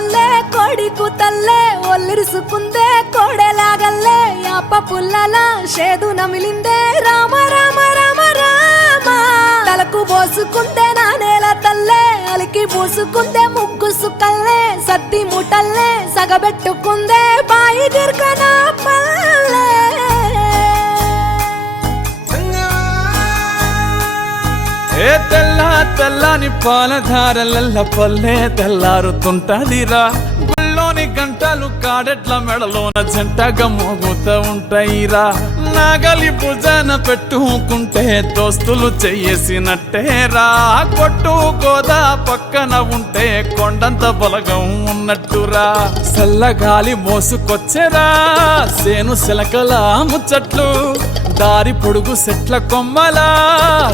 తల్లే కోడికు తల్లే ఒల్లిరుసుకుందే కోడెలాగల్లే యాప పుల్లల షేదు నమిలిందే రామ రామ రామ రామ తలకు పోసుకుందే నా నేల తల్లే అలికి పూసుకుందే ముగ్గు సుక్కల్లే సద్ది ముటల్లే సగబెట్టుకుందే బాయి గిర్కన పల్లె ఏ తెల్ల తెల్లని పాలధారలల్ల పల్లె తెల్లారుతుంటదిరా గుళ్ళోని గంటలు కాడెట్ల మెడలోన జంటగా మోగుతూ ఉంటాయిరా నాగలి భుజాన పెట్టుకుంటే దోస్తులు చెయ్యేసినట్టేరా కొట్టు గోదా పక్కన ఉంటే కొండంత బలగం ఉన్నట్టురా చల్లగాలి మోసుకొచ్చెరా సేను శిలకల ముచ్చట్లు దారి పొడుగు సెట్ల కొమ్మలా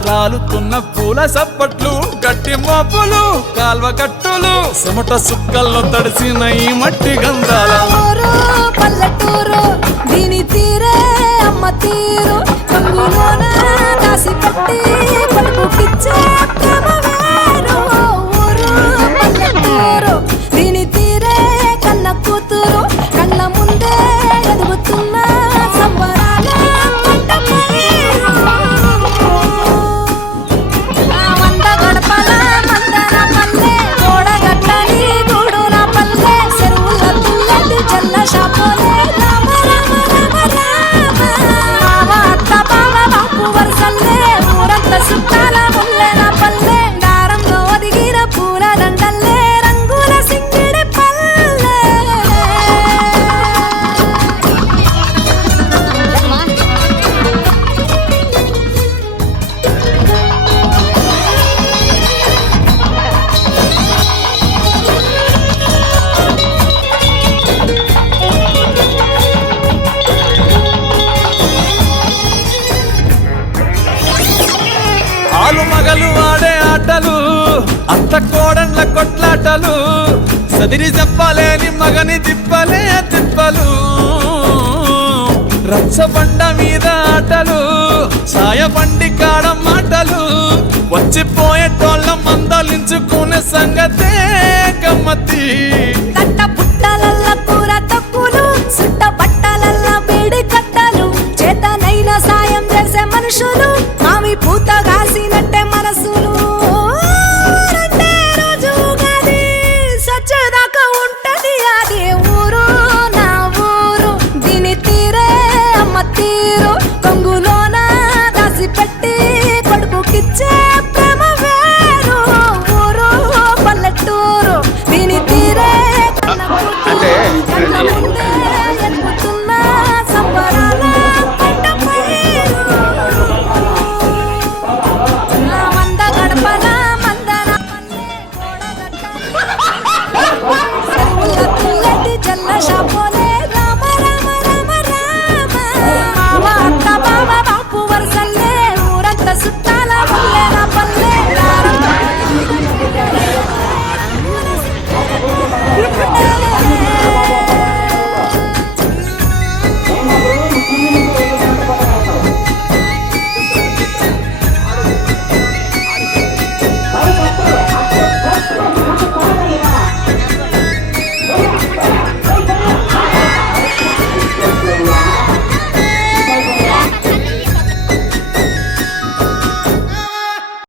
రాలుతున్న పూల సప్పట్లు గట్టి మోపులు కాల్వ గట్టులు చెమట సుక్కల్లో తడిసిన ఈ మట్టి గంధాల పల్లెటూరు దీని తీరే అమ్మ తీరు కంగులోన దాసి పట్టి పడుకుకిచ్చే ఊరు పల్లెటూరు దీని తీరే కన్న కూతురు కళ్ళ ముందే ఎదుగుతున్న సంబరాల మగలు ఆడే ఆటలు అంత కోడండ్ల కొట్లాటలు సదిరి చెప్పలేని మగని తిప్పలే తిప్పలు రచ్చబండ మీద ఆటలు ఛాయబండి కాడ మాటలు వచ్చిపోయేటోళ్ళ మందలించుకునే సంగతే గమ్మతి